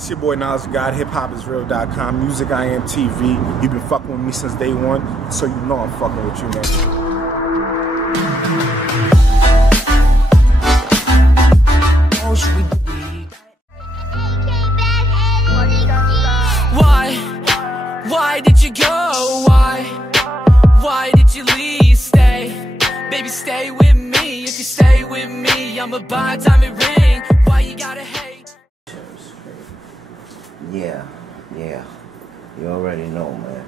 It's your boy Nas God, hiphopisreal.com, MusicIAmTv. You've been fucking with me since day one, so you know I'm fucking with you, man. Why did you go? Why did you leave? Stay, baby, stay with me. If you stay with me, I'ma buy a diamond ring. Why you gotta hate? Yeah. You already know, man.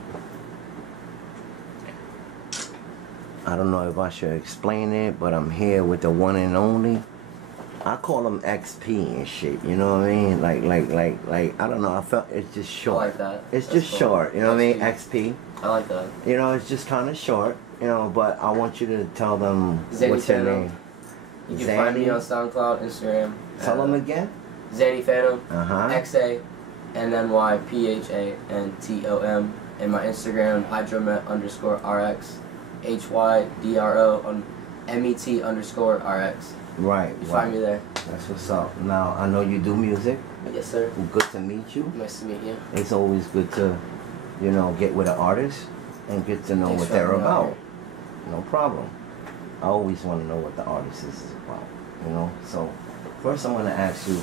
I don't know if I should explain it, but I'm here with the one and only. I call him XP and shit, you know what I mean? Like, I don't know, I felt it's just short. I like that. It's That's just cool. short, you know what I mean? XP. I like that. You know, it's just kind of short, you know, but I want you to tell them what's your name. You can find me on SoundCloud, Instagram. Tell them again. XannyPhantom. XannyPhantom. And my Instagram, hydromet_RX. HYDRO_MET_RX. Right. You find me there. That's what's up. Now, I know you do music. Yes, sir. Good to meet you. Nice to meet you. It's always good to, you know, get with an artist and get to know Thanks what for they're having me out about. No problem. I always want to know what the artist is about, you know. So, first I'm going to ask you,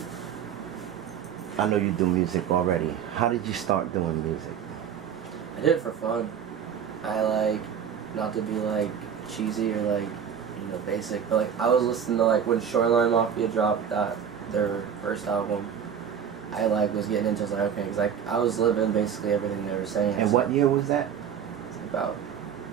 I know you do music already. How did you start doing music? I did it for fun. I like, not to be like cheesy or like, you know, basic, but like I was listening to like when Shoreline Mafia dropped their first album. I like was getting into it, like okay, because I was living basically everything they were saying. And what year was that? It's about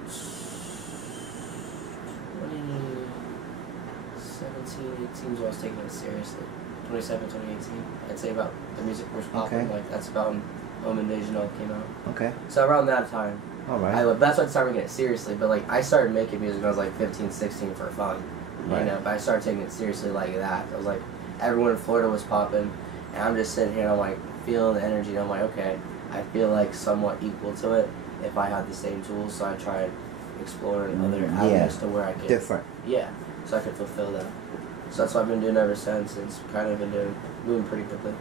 2017, 18 is when I was taking it seriously. 2017, 2018. I'd say about the music was popping. Okay. Like that's about when Home Invasion all came out. Okay. So around that time. All right. That's when I started taking it seriously, but like I started making music when I was like 15, 16 for fun. Right. You know, but I started taking it seriously like that. I was like, everyone in Florida was popping, and I'm just sitting here and I'm like feeling the energy, and I'm like, okay, I feel like somewhat equal to it if I had the same tools, so I tried exploring other avenues to where I could. Different. Yeah, so I could fulfill that. So that's what I've been doing ever since, and it's kind of been moving pretty quickly.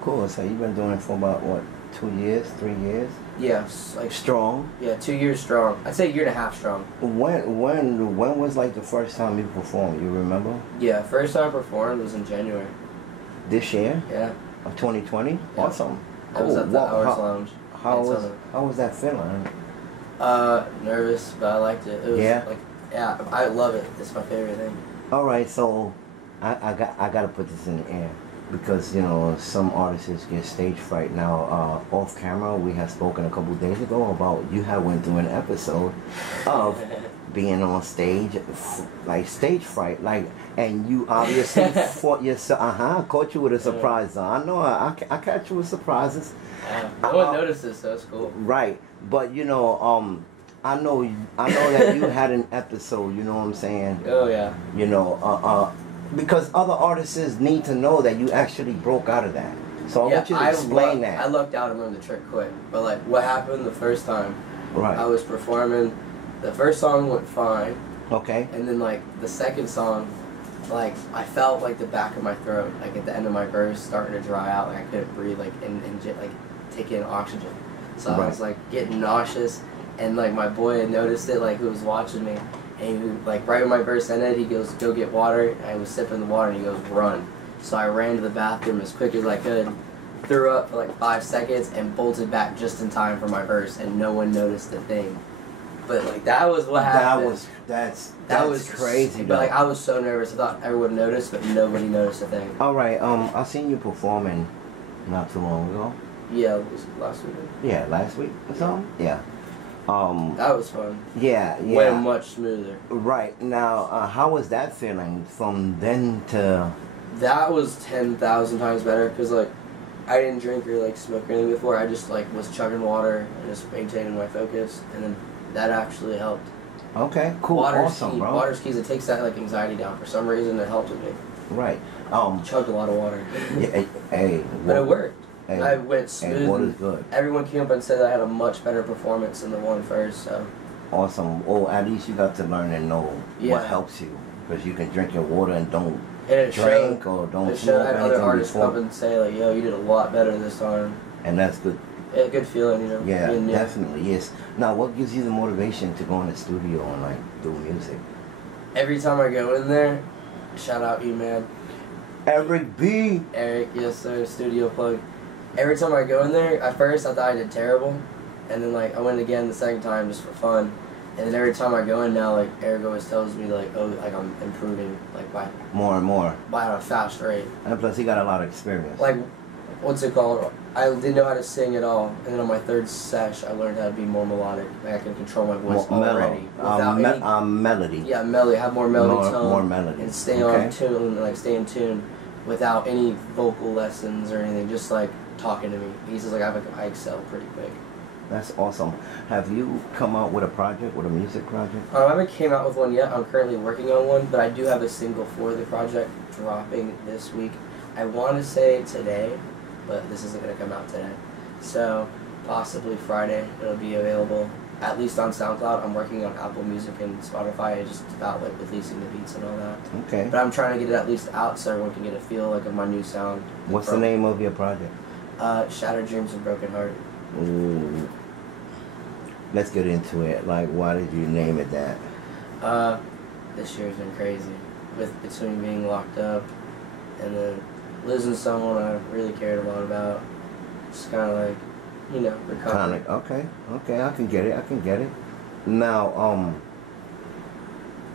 Cool. So you've been doing it for about, what, 2 years, 3 years? Yeah, like strong. Yeah, 2 years strong. I'd say a year and a half strong. When was like the first time you performed? You remember? Yeah, first time I performed was in January. This year? Yeah. Of 2020? Yeah. Awesome. I was at the Hours Lounge. How was that feeling? Nervous, but I liked it. It was like, yeah, I love it. It's my favorite thing. All right, so I got to put this in the air. Because, you know, some artists get stage fright. Now, off camera, we have spoken a couple days ago about you had went through an episode of being on stage, like stage fright, like, and you obviously fought yourself. Caught you with a surprise. I know I catch you with surprises. No one notices, so it's cool. Right, but you know, I know that you had an episode. You know what I'm saying? Oh yeah. You know, because other artists need to know that you actually broke out of that. So I want you to explain that. I lucked out and learned the trick quick. But like what happened the first time, right. I was performing, the first song went fine. Okay. And then like the second song, like I felt like the back of my throat, like at the end of my verse starting to dry out, like I couldn't breathe, like and like take in oxygen. So I was like getting nauseous, and like my boy had noticed it, like who was watching me. And he, like right when my verse ended, he goes, "Go get water." And I was sipping the water, and he goes, "Run." So I ran to the bathroom as quick as I could, threw up for like 5 seconds, and bolted back just in time for my verse, and no one noticed a thing. But like that was what happened. That was But crazy. like I was so nervous, I thought everyone noticed, but nobody noticed a thing. All right. I seen you performing not too long ago. Yeah, it was last week. Yeah, last week or something. Yeah. That was fun. Yeah. Went much smoother. Right. Now, how was that feeling from then to... That was 10,000 times better, because like, I didn't drink or like smoke or anything before. I just like was chugging water and just maintaining my focus, and then that actually helped. Okay, cool, awesome, key. bro. Water's key. It takes that like anxiety down. For some reason, it helped with me. Right. Chugged a lot of water. Yeah, hey. But it worked. Hey, I went smooth. Hey, water's good. Everyone came up and said I had a much better performance than the one first. So. Awesome. Oh, at least you got to learn and know what helps you, because you can drink your water and don't And it drink showed, or don't it smoke showed. I had other anything artists before. come and say like, "Yo, you did a lot better this time." And that's good. Yeah, good feeling, you know. Yeah, being new. definitely, yes. Now, what gives you the motivation to go in the studio and like do music? Every time I go in there, shout out you, man. Eric B. Eric, yes sir, studio plug. Every time I go in there, at first I thought I did terrible, and then like I went again the second time just for fun, and then every time I go in now, like Eric always tells me like, oh, like I'm improving like by More and more. a fast rate. And plus, he got a lot of experience. Like, what's it called? I didn't know how to sing at all, and then on my third sesh, I learned how to be more melodic. Like I can control my voice already without any melody. yeah, melody. Have more melody tone. More melody. And stay on tune, like stay in tune, without any vocal lessons or anything. Just like talking to me. He says like I excel pretty quick. That's awesome. Have you come out with a project, with a music project? I haven't came out with one yet. I'm currently working on one, but I do have a single for the project dropping this week. I want to say today, but this isn't going to come out today. So possibly Friday it'll be available, at least on SoundCloud. I'm working on Apple Music and Spotify, just about like releasing the beats and all that. Okay. But I'm trying to get it at least out so everyone can get a feel like of my new sound. What's the name of your project? Shattered Dreams and Broken Heart. Ooh. Let's get into it. Like, why did you name it that? This year's been crazy. Between being locked up and then losing someone I really cared a lot about. It's kind of like, you know, recovery. Okay, I can get it. Now,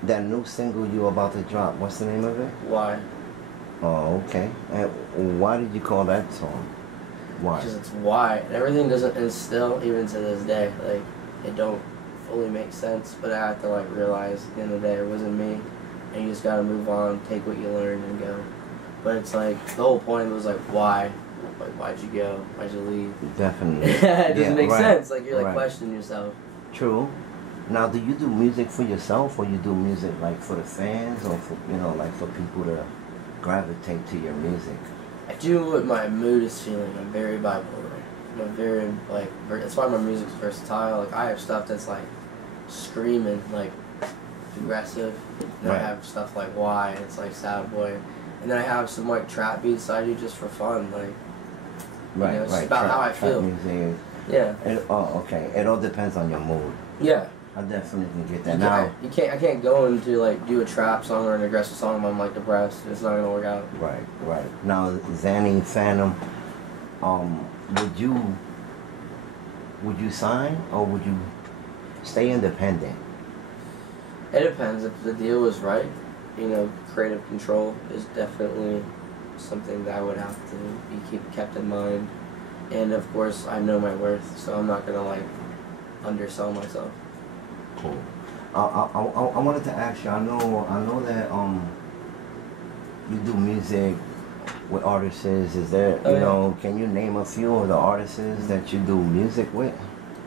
that new single you're about to drop, what's the name of it? Why? Oh, okay. And why did you call that song? Why? Because it's why. And everything doesn't, and still, even to this day, like, it don't fully make sense, but I have to, like, realize at the end of the day it wasn't me, and you just gotta move on, take what you learned, and go. But it's like, the whole point was like, why? Like, why'd you go? Why'd you leave? Definitely. It doesn't make sense. Like, you're like right. questioning yourself. True. Now, do you do music for yourself, or you do music like for the fans, or for, you know, like for people to gravitate to your music? I do what my mood is feeling. I'm very bipolar. I'm very, like, that's why my music's versatile. Like, I have stuff that's, like, screaming, like, aggressive. And Right. I have stuff like Why, it's, like, Sad Boy. And then I have some, like, trap beats I do just for fun. Like, Right, you know, it's right. about how I Trap feel. music. Yeah. Okay. It all depends on your mood. Yeah. I definitely can get that. Now, I can't go into, like, do a trap song or an aggressive song when I'm, like, depressed. It's not gonna work out. right. Now, XannyPhantom, would you sign, or would you stay independent? It depends. If the deal was right, you know, creative control is definitely something that I would have to be kept in mind. And of course, I know my worth, so I'm not gonna like undersell myself. Cool. I wanted to ask you. I know that you do music with artists. Is there Oh, you yeah. know? Can you name a few of the artists that you do music with?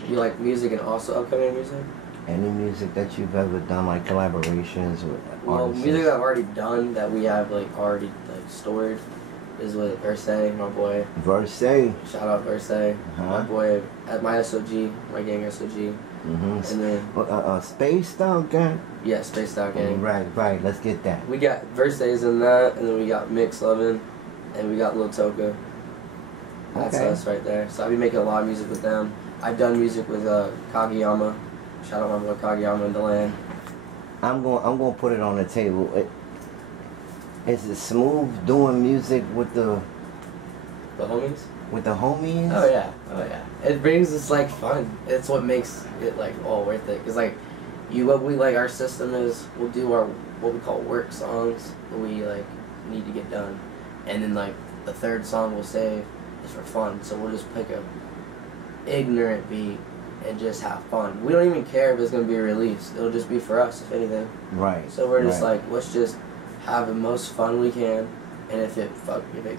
You like music and also upcoming music? Any music that you've ever done, like collaborations with Well, artists? music that I've already done that we have like already like stored is with Verse, my boy. Verse. Shout out Verse, my boy at my SOG, my gang SOG. Mm-hmm. And then Spaced Out Gang. yeah, Spaced Out Gang. Right. Let's get that. We got Verses in that, and then we got MxLov, and we got Lil Toka. That's Okay. us right there. So I've been making a lot of music with them. I've done music with Kageyama. Shout out my boy Kageyama in Deland. I'm going to put it on the table. Is it smooth doing music with the The homies? homies? Oh yeah. It brings us like fun. It's what makes it like all worth it. Cause like, what we like our system is we'll do our what we call work songs that we like need to get done, and then like the third song we'll save is for fun. So we'll just pick a ignorant beat and just have fun. We don't even care if it's gonna be released. It'll just be for us, if anything. Right. So we're just right. like, let's just have the most fun we can, and if it's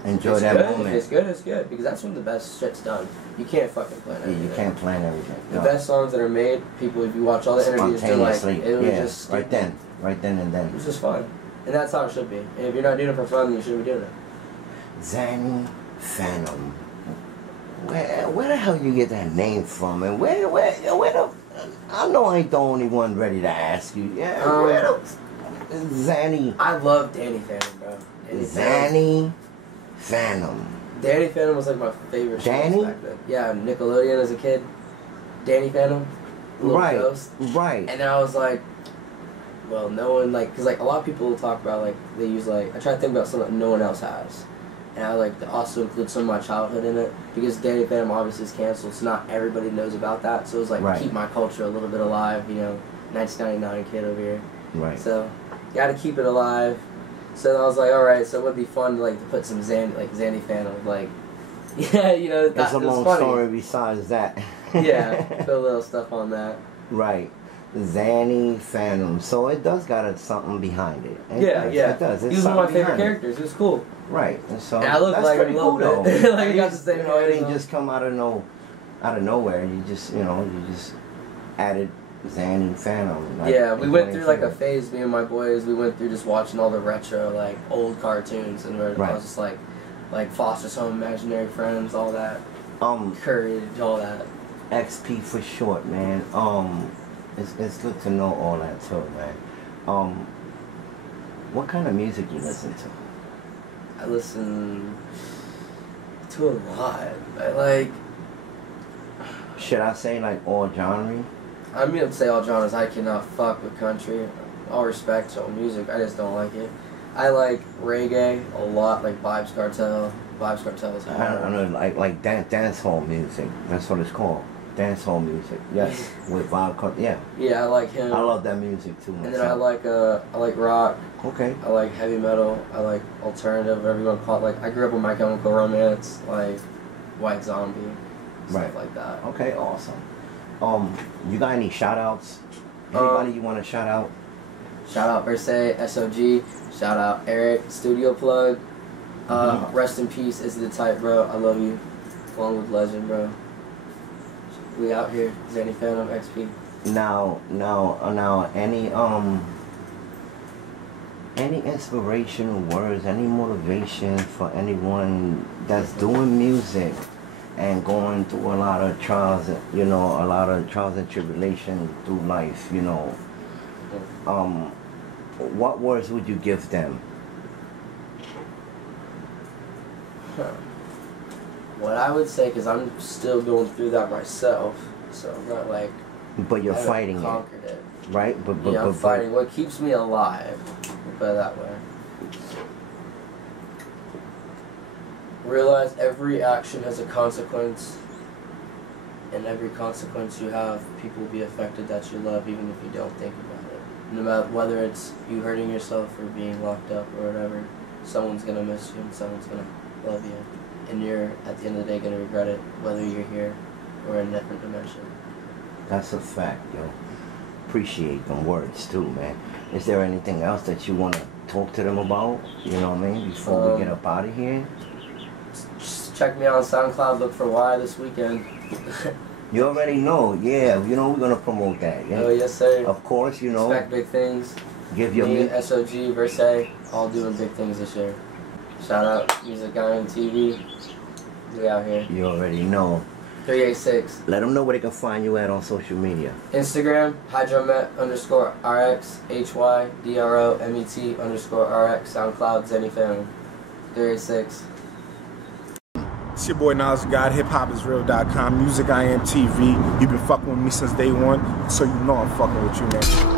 Enjoy that good, moment. If it's good, it's good, because that's when the best shit's done. You can't fucking plan Yeah, everything. you can't plan everything. The best songs that are made, people, if you watch all the interviews, they're like, Spontaneously. it was Yeah, just right then and It then. was just fun, and that's how it should be. And if you're not doing it for fun, then you shouldn't be doing it. XannyPhantom. Where the hell you get that name from? And where the... I know I ain't the only one ready to ask you. Yeah, where the... Xanny. I love Danny Phantom, bro. XannyPhantom. XannyPhantom was like my favorite show Xanny? back then. Yeah, Nickelodeon as a kid. XannyPhantom. Right. Ghost. Right. And then I was like, well, no one, like, because, like, a lot of people talk about, like, they use, like, I try to think about something that no one else has. And I like to also include some of my childhood in it, because XannyPhantom obviously is canceled, so not everybody knows about that. So it was like, right. keep my culture a little bit alive, you know, 1999 kid over here. Right. So, got to keep it alive. So then I was like, all right, so it would be fun to, like, to put some XannyPhantom, like, yeah, you know, It's a long story besides that. Yeah, put a little stuff on that. Right. XannyPhantom. So it does got something behind it. It does. He was one of my favorite characters. It was cool. Right. And so and I look that's like pretty a cool little though. bit. Like, you got the same it didn't just come out of nowhere. You just, you just added XannyPhantom. Like, yeah, we went through like a phase, me and my boys, we went through just watching all the retro, like, old cartoons, and I was just like Foster's Home, Imaginary Friends, all that. Courage, all that. XP for short, man. It's good to know all that too, man. What kind of music you listen to? I listen to a lot. I like. Should I say like all genre? I mean, I'd say all genres. I cannot fuck with country. All respect to all music, I just don't like it. I like reggae a lot, like Vibes Cartel. Vibes Cartel is hard. I don't know, like dance hall music. That's what it's called. Dance hall music. Yes, with Vibe Cartel. Yeah. Yeah, I like him. I love that music too. And then I like rock. Okay. I like heavy metal. I like alternative, whatever you want to call it. Like, I grew up with My Chemical Romance, like White Zombie, stuff like that. Okay, awesome. You got any shout outs? Anybody you want to shout out? Shout out Verse, SOG. Shout out Eric, Studio Plug. Rest in peace, Is the Type, bro. I love you. Along with Legend, bro. We out here, XannyPhantom, XP. Now, any inspirational words, any motivation for anyone that's doing music and going through a lot of trials, and tribulations through life, what words would you give them? What I would say, because I'm still going through that myself, so I'm not like. But you're fighting conquered it, right? I'm fighting. What keeps me alive? Put it that way. Realize every action has a consequence, and every consequence you have, people will be affected that you love, even if you don't think about it. No matter whether it's you hurting yourself or being locked up or whatever, someone's gonna miss you and someone's gonna love you. And you're, at the end of the day, going to regret it, whether you're here or in a different dimension. That's a fact, yo. Appreciate them words, too, man. Is there anything else that you want to talk to them about? You know what I mean? Before we get up out of here? Just check me out on SoundCloud. Look for Why this weekend. You already know. Yeah, we're going to promote that. Yeah? Oh, yes, sir. Of course, Expect big things. Give your me, SOG, Verse, all doing big things this year. Shout out MusicIAmTv. We out here. You already know. 386. Let them know where they can find you at on social media. Instagram, Hydromet_RX, HYDROMET_RX. SoundCloud, XannyPhantom. 386. It's your boy Nas God, HipHopIsReal.com, MusicIAmTv. You've been fucking with me since day one, so you know I'm fucking with you, man.